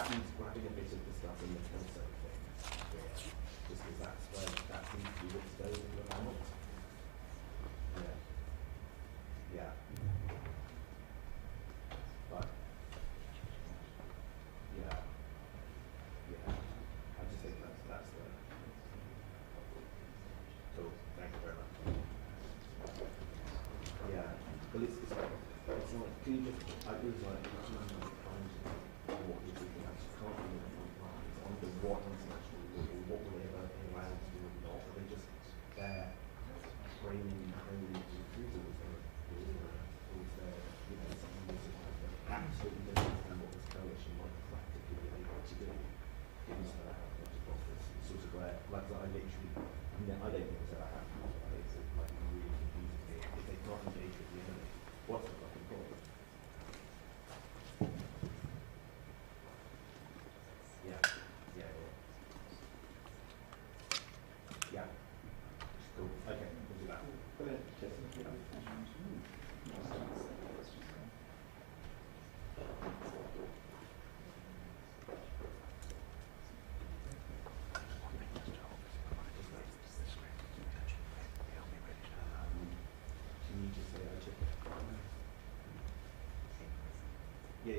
that means grabbing a bit of discussing the Kelso thing here, just because that's where that seems to be what's going about. Yeah. Yeah. But yeah. Yeah. I just think that's the cool. Thank you very much. Yeah. Well, it's like, can you just, I was like, what you're thinking, I just can't really front lines on the what international law, or what will they ever be allowed to do or not, or they just there framing refusal as their law, or is there, you know, something that's absolutely don't understand what this coalition might practically be able to do, given that I have much of this sort of where, like I literally, I mean, I don't think it's ever happened, right? It's like really confusing me. If they can't engage with the enemy, what's the fucking problem? Yeah, yeah, yeah. Yeah. Cool. Okay, we'll do that. Brilliant. Cheers. Can you just say I check? Yeah, yeah, yeah.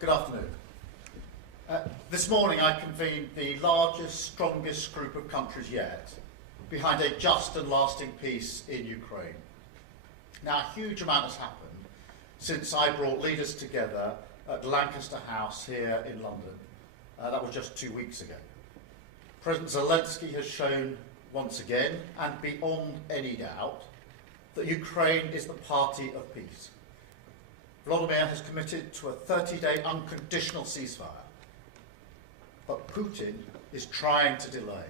Good afternoon. This morning I convened the largest, strongest group of countries yet behind a just and lasting peace in Ukraine. Now, a huge amount has happened since I brought leaders together at Lancaster House here in London. That was just 2 weeks ago. President Zelensky has shown once again, and beyond any doubt, that Ukraine is the party of peace. Volodymyr has committed to a 30-day unconditional ceasefire, but Putin is trying to delay,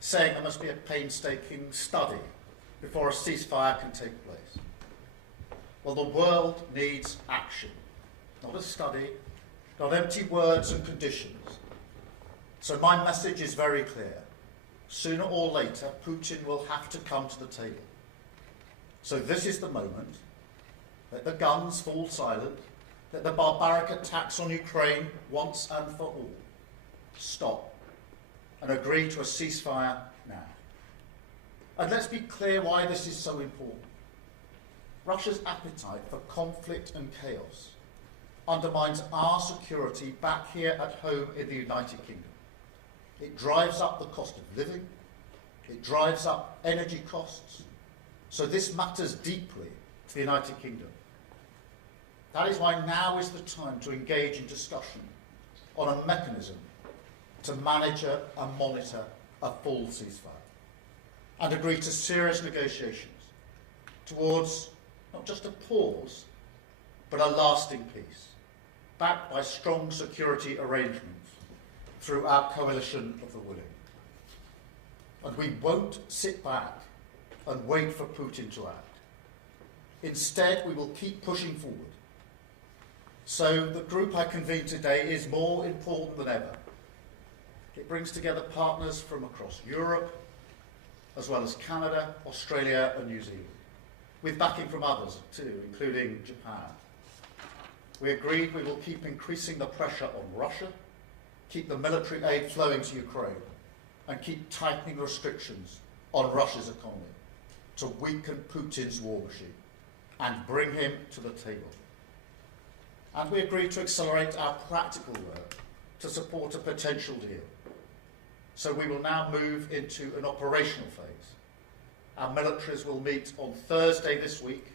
saying there must be a painstaking study before a ceasefire can take place. Well, the world needs action, not a study, not empty words and conditions. So my message is very clear. Sooner or later, Putin will have to come to the table. So this is the moment. Let the guns fall silent. Let the barbaric attacks on Ukraine once and for all stop, and agree to a ceasefire now. And let's be clear why this is so important. Russia's appetite for conflict and chaos undermines our security back here at home in the United Kingdom. It drives up the cost of living. It drives up energy costs. So this matters deeply to the United Kingdom. That is why now is the time to engage in discussion on a mechanism to manage and monitor a full ceasefire and agree to serious negotiations towards not just a pause, but a lasting peace, backed by strong security arrangements through our coalition of the willing. And we won't sit back and wait for Putin to act. Instead, we will keep pushing forward. So the group I convened today is more important than ever. It brings together partners from across Europe, as well as Canada, Australia and New Zealand, with backing from others too, including Japan. We agreed we will keep increasing the pressure on Russia, keep the military aid flowing to Ukraine, and keep tightening restrictions on Russia's economy to weaken Putin's war machine and bring him to the table. And we agreed to accelerate our practical work to support a potential deal. So we will now move into an operational phase. Our militaries will meet on Thursday this week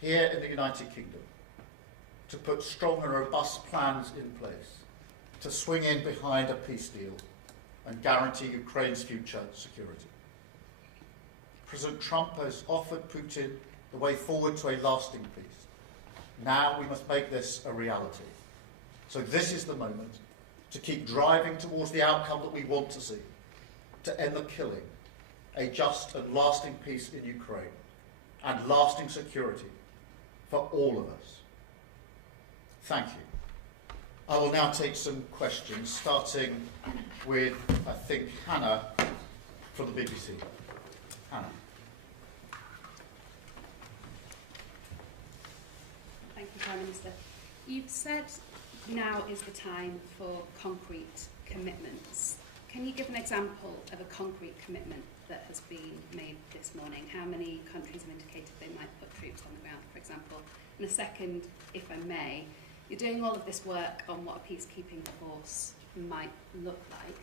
here in the United Kingdom to put strong and robust plans in place to swing in behind a peace deal and guarantee Ukraine's future security. President Trump has offered Putin the way forward to a lasting peace. Now we must make this a reality. So this is the moment to keep driving towards the outcome that we want to see, to end the killing, a just and lasting peace in Ukraine, and lasting security for all of us. Thank you. I will now take some questions, starting with, I think, Hannah from the BBC. Hannah. Thank you, Prime Minister. You've said now is the time for concrete commitments. Can you give an example of a concrete commitment that has been made this morning? How many countries have indicated they might put troops on the ground, for example? And a second, if I may, you're doing all of this work on what a peacekeeping force might look like.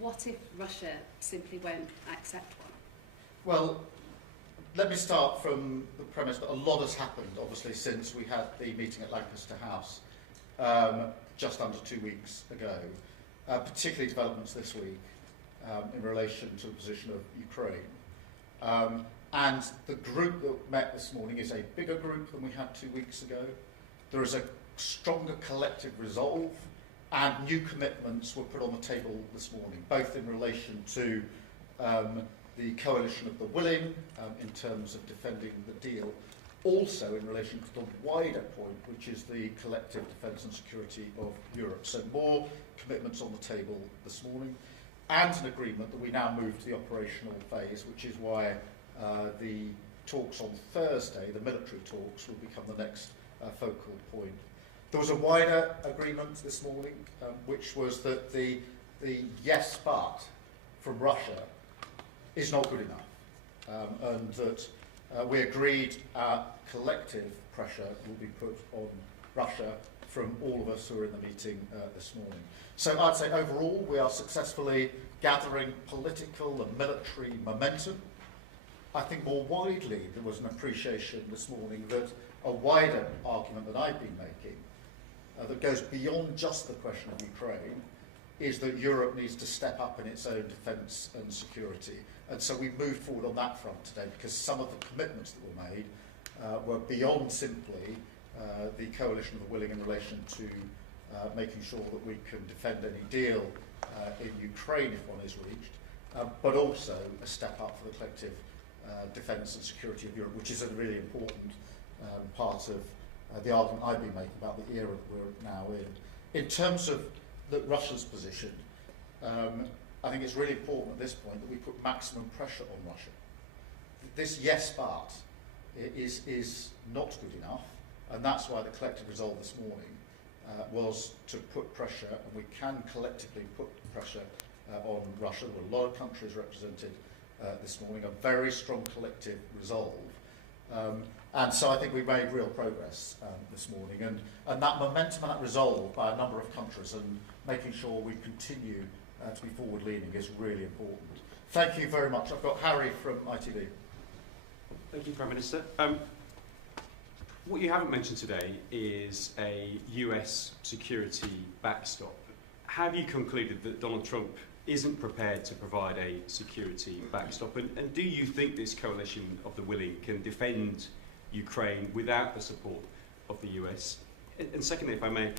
What if Russia simply won't accept one? Well, let me start from the premise that a lot has happened, obviously, since we had the meeting at Lancaster House just under 2 weeks ago, particularly developments this week in relation to the position of Ukraine. And the group that met this morning is a bigger group than we had 2 weeks ago. There is a stronger collective resolve, and new commitments were put on the table this morning, both in relation to the coalition of the willing in terms of defending the deal, also in relation to the wider point, which is the collective defence and security of Europe. So more commitments on the table this morning, and an agreement that we now move to the operational phase, which is why the talks on Thursday, the military talks, will become the next focal point. There was a wider agreement this morning, which was that the yes but from Russia is not good enough, and that we agreed our collective pressure will be put on Russia from all of us who are in the meeting this morning. So I'd say overall we are successfully gathering political and military momentum. I think more widely there was an appreciation this morning that a wider argument that I've been making that goes beyond just the question of Ukraine is that Europe needs to step up in its own defence and security. And so we've moved forward on that front today because some of the commitments that were made were beyond simply the coalition of the willing in relation to making sure that we can defend any deal in Ukraine if one is reached, but also a step up for the collective defence and security of Europe, which is a really important part of the argument I've been making about the era that we're now in. In terms of Russia's position, I think it's really important at this point that we put maximum pressure on Russia. This yes but is not good enough, and that's why the collective resolve this morning was to put pressure, and we can collectively put pressure on Russia. There were a lot of countries represented this morning, a very strong collective resolve. And so I think we made real progress this morning, and that momentum and that resolve by a number of countries and making sure we continue to be forward-leaning is really important. Thank you very much. I've got Harry from ITV. Thank you, Prime Minister. What you haven't mentioned today is a US security backstop. Have you concluded that Donald Trump isn't prepared to provide a security backstop? And do you think this coalition of the willing can defend Ukraine without the support of the US? And secondly, if I may,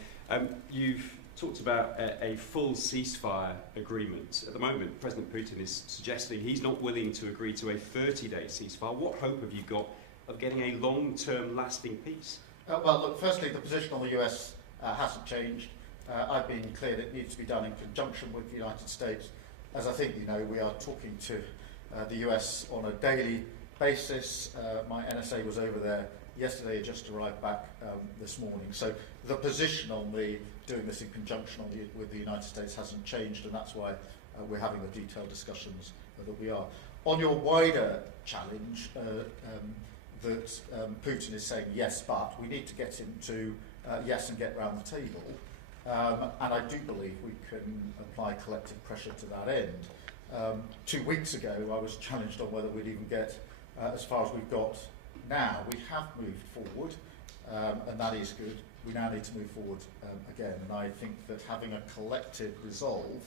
you've talked about a full ceasefire agreement. At the moment, President Putin is suggesting he's not willing to agree to a 30-day ceasefire. What hope have you got of getting a long-term lasting peace? Well, look, firstly, the position on the US hasn't changed. I've been clear that it needs to be done in conjunction with the United States. As I think you know, we are talking to the US on a daily basis. My NSA was over there yesterday, just arrived back this morning. So the position on the doing this in conjunction with the United States hasn't changed, and that's why we're having the detailed discussions that we are. On your wider challenge, that Putin is saying yes, but we need to get him to yes and get round the table. And I do believe we can apply collective pressure to that end. 2 weeks ago, I was challenged on whether we'd even get as far as we've got now. We have moved forward, and that is good. We now need to move forward again. And I think that having a collective resolve,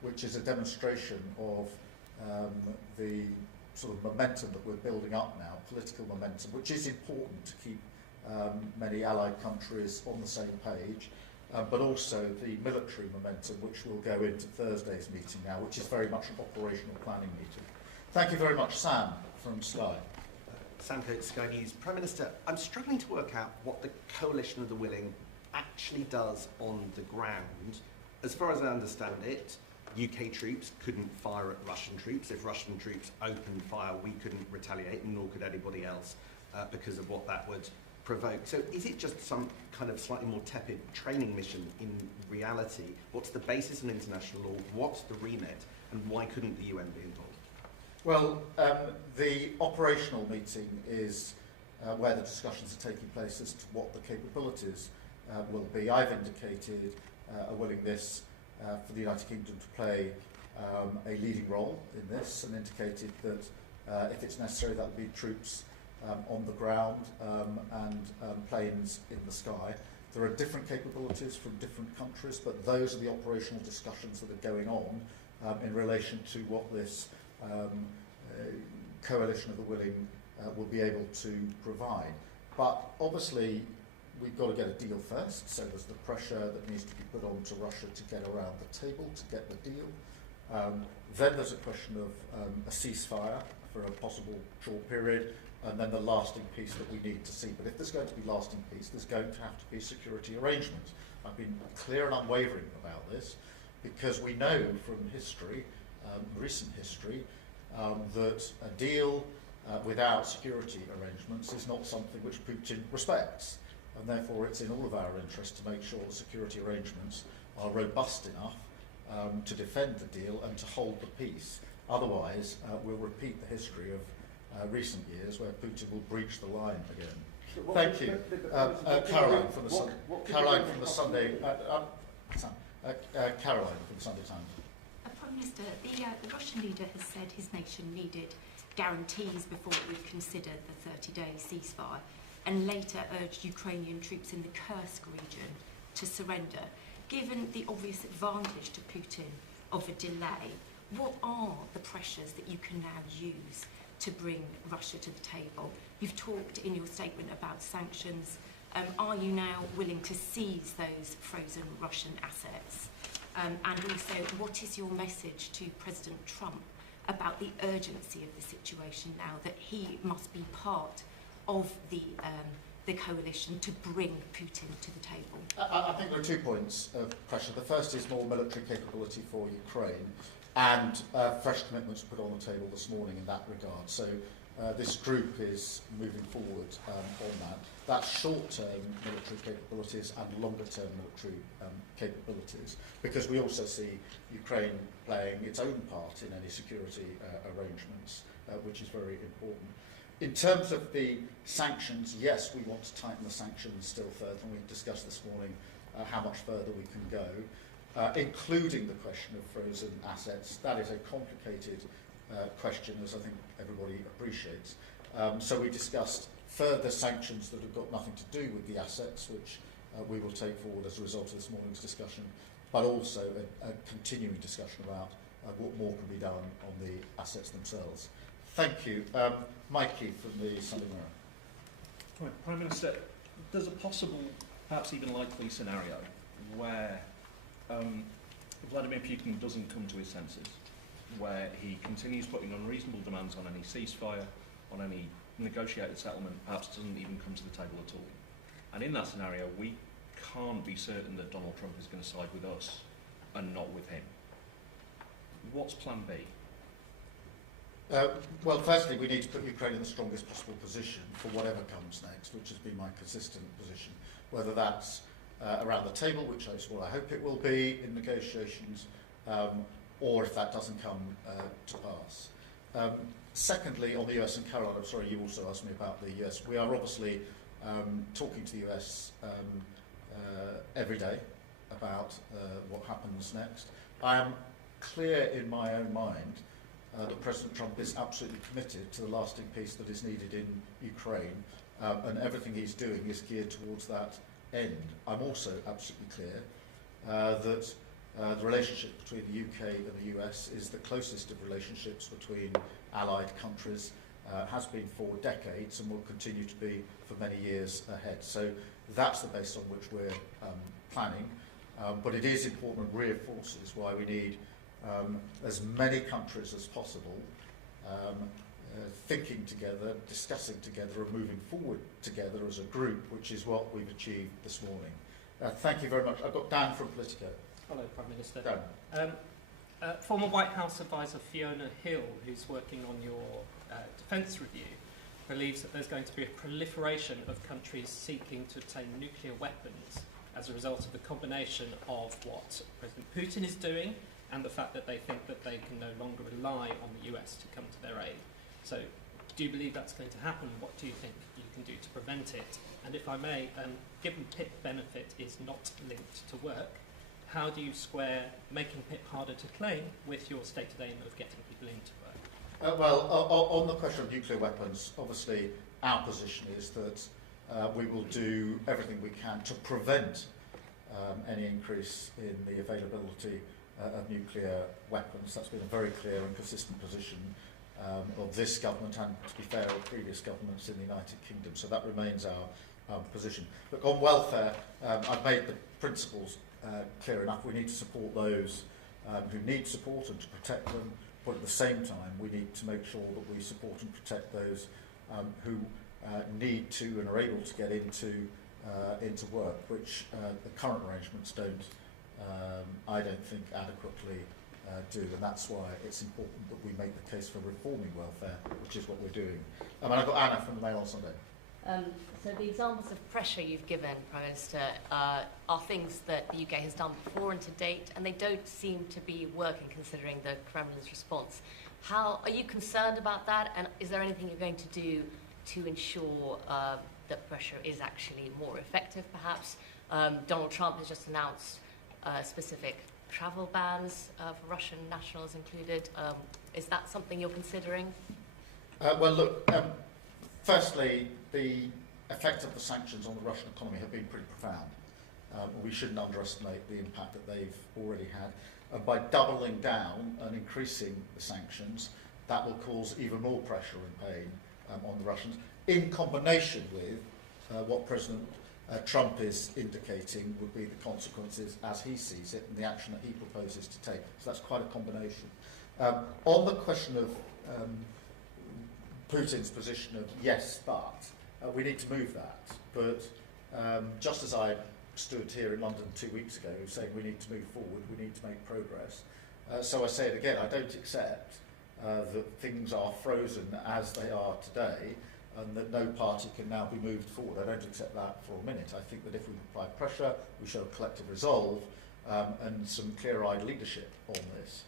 which is a demonstration of the sort of momentum that we're building up now, political momentum, which is important to keep many allied countries on the same page, but also the military momentum, which will go into Thursday's meeting now, which is very much an operational planning meeting. Thank you very much, Sam from Sky. Sam Coates, Sky News. Prime Minister, I'm struggling to work out what the coalition of the willing actually does on the ground. As far as I understand it, UK troops couldn't fire at Russian troops. If Russian troops opened fire, we couldn't retaliate, and nor could anybody else, because of what that would provoke. So is it just some kind of slightly more tepid training mission in reality? What's the basis in international law? What's the remit? And why couldn't the UN be involved? Well, the operational meeting is where the discussions are taking place as to what the capabilities will be. I've indicated a willingness for the United Kingdom to play a leading role in this, and indicated that if it's necessary, that will be troops on the ground and planes in the sky. There are different capabilities from different countries, but those are the operational discussions that are going on in relation to what this coalition of the willing will be able to provide. But obviously, we've got to get a deal first, so there's the pressure that needs to be put on to Russia to get around the table, to get the deal. Then there's a question of a ceasefire for a possible short period, and then the lasting peace that we need to see. But if there's going to be lasting peace, there's going to have to be security arrangements. I've been clear and unwavering about this, because we know from history, recent history, that a deal without security arrangements is not something which Putin respects. And therefore it's in all of our interest to make sure the security arrangements are robust enough to defend the deal and to hold the peace. Otherwise, we'll repeat the history of recent years where Putin will breach the line again. Thank you. Caroline from the Sunday Times. Prime Minister, the Russian leader has said his nation needed guarantees before it would consider the 30-day ceasefire, and later urged Ukrainian troops in the Kursk region to surrender. Given the obvious advantage to Putin of a delay, what are the pressures that you can now use to bring Russia to the table? You've talked in your statement about sanctions. Are you now willing to seize those frozen Russian assets? And also, what is your message to President Trump about the urgency of the situation now, that he must be part of the coalition to bring Putin to the table? I think there are 2 points of pressure. The first is more military capability for Ukraine, and fresh commitments put on the table this morning in that regard. So this group is moving forward on that. That's short-term military capabilities and longer-term military capabilities, because we also see Ukraine playing its own part in any security arrangements, which is very important. In terms of the sanctions, yes, we want to tighten the sanctions still further, and we've discussed this morning how much further we can go, including the question of frozen assets. That is a complicated question, as I think everybody appreciates. So we discussed further sanctions that have got nothing to do with the assets, which we will take forward as a result of this morning's discussion, but also a continuing discussion about what more can be done on the assets themselves. Thank you. Mikey from the Sunday Mirror. Right, Prime Minister, there's a possible, perhaps even likely scenario where Vladimir Putin doesn't come to his senses, where he continues putting unreasonable demands on any ceasefire, on any negotiated settlement, perhaps doesn't even come to the table at all. And in that scenario, we can't be certain that Donald Trump is going to side with us and not with him. What's plan B? Well, firstly, we need to put Ukraine in the strongest possible position for whatever comes next, which has been my consistent position, whether that's around the table, which is what I hope it will be in negotiations, or if that doesn't come to pass. Secondly, on the US and Caroline, I'm sorry, you also asked me about the US. We are obviously talking to the US every day about what happens next. I am clear in my own mind that President Trump is absolutely committed to the lasting peace that is needed in Ukraine, and everything he's doing is geared towards that end. I'm also absolutely clear that the relationship between the UK and the US is the closest of relationships between allied countries, has been for decades and will continue to be for many years ahead. So that's the base on which we're planning, but it is important and reinforces why we need as many countries as possible thinking together, discussing together and moving forward together as a group, which is what we've achieved this morning. Thank you very much. I've got Dan from Politico. Hello, Prime Minister. Dan. Former White House advisor Fiona Hill, who's working on your defence review, believes that there's going to be a proliferation of countries seeking to obtain nuclear weapons as a result of the combination of what President Putin is doing and the fact that they think that they can no longer rely on the US to come to their aid. So, do you believe that's going to happen? What do you think you can do to prevent it? And if I may, given PIP benefit is not linked to work, how do you square making PIP harder to claim with your stated aim of getting people into work? Well, on the question of nuclear weapons, obviously our position is that we will do everything we can to prevent any increase in the availability of nuclear weapons. That's been a very clear and consistent position of this government and, to be fair, of previous governments in the United Kingdom. So that remains our position. Look, on welfare, I've made the principles clear enough. We need to support those who need support and to protect them, but at the same time we need to make sure that we support and protect those who need to and are able to get into work, which the current arrangements don't, I don't think, adequately do, and that's why it's important that we make the case for reforming welfare, which is what we're doing. And I've got Anna from the Mail on Sunday. So the examples of pressure you've given, Prime Minister, are things that the UK has done before and to date, and they don't seem to be working considering the Kremlin's response. How are you concerned about that, and is there anything you're going to do to ensure that pressure is actually more effective, perhaps? Donald Trump has just announced specific travel bans for Russian nationals included. Is that something you're considering? Well, look, firstly, the effect of the sanctions on the Russian economy have been pretty profound. We shouldn't underestimate the impact that they've already had. And by doubling down and increasing the sanctions, that will cause even more pressure and pain on the Russians, in combination with what President Trump is indicating would be the consequences as he sees it and the action that he proposes to take. So that's quite a combination. On the question of Putin's position of yes, but we need to move that. But just as I stood here in London 2 weeks ago saying we need to move forward, we need to make progress. So I say it again, I don't accept that things are frozen as they are today and that no party can now be moved forward. I don't accept that for a minute. I think that if we apply pressure, we show collective resolve and some clear-eyed leadership on this,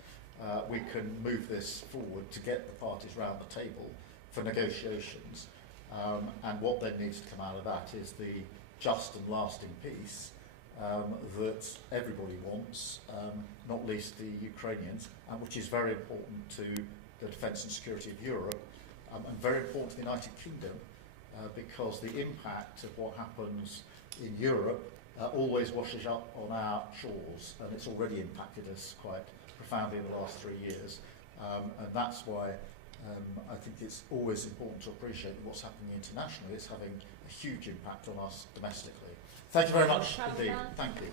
we can move this forward to get the parties round the table for negotiations. And what then needs to come out of that is the just and lasting peace that everybody wants, not least the Ukrainians, which is very important to the defence and security of Europe, and very important to the United Kingdom, because the impact of what happens in Europe always washes up on our shores, and it's already impacted us quite profoundly in the last 3 years. And that's why I think it's always important to appreciate that what's happening internationally is having a huge impact on us domestically. Thank you very much indeed. Thank you.